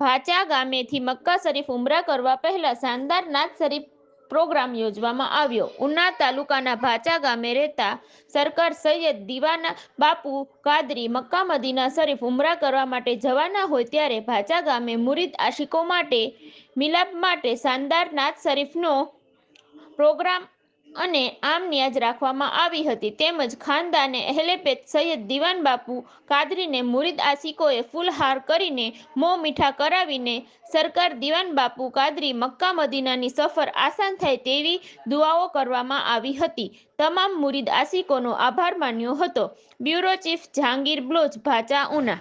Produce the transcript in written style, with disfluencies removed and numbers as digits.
ભાચા ગામેથી Mecca શરીફ ઉમરા કરવા પહેલા શાનદાર નાત શરીફ પ્રોગ્રામ યોજવામાં આવ્યો। ઉના તાલુકાના ભાચા ગામે રહેતા સરકાર સૈયદ દીવાન બાપુ કાદરી મક્કા મદીના શરીફ ઉમરા કરવા માટે જવાના હોય ત્યારે ભાચા ગામે મુરીદ આશિકો માટે મિલાપ માટે શાનદાર નાત શરીફનો પ્રોગ્રામ અને આમ નિયાજ રાખવામાં આવી હતી। તેમજ ખાનદાને અહેલેપેત સૈયદ દીવાન બાપુ કાદરીને મુરીદ આશિકોએ ફૂલહાર કરીને મોં મીઠા કરાવીને સરકાર દીવાન બાપુ કાદરી મક્કા મદીનાની સફર આસાન થાય તેવી દુઆઓ કરવામાં આવી હતી। તમામ મુરીદ આશિકોનો આભાર માન્યો હતો। Bureau chief Jahangir Baloch, Bhacha, Una.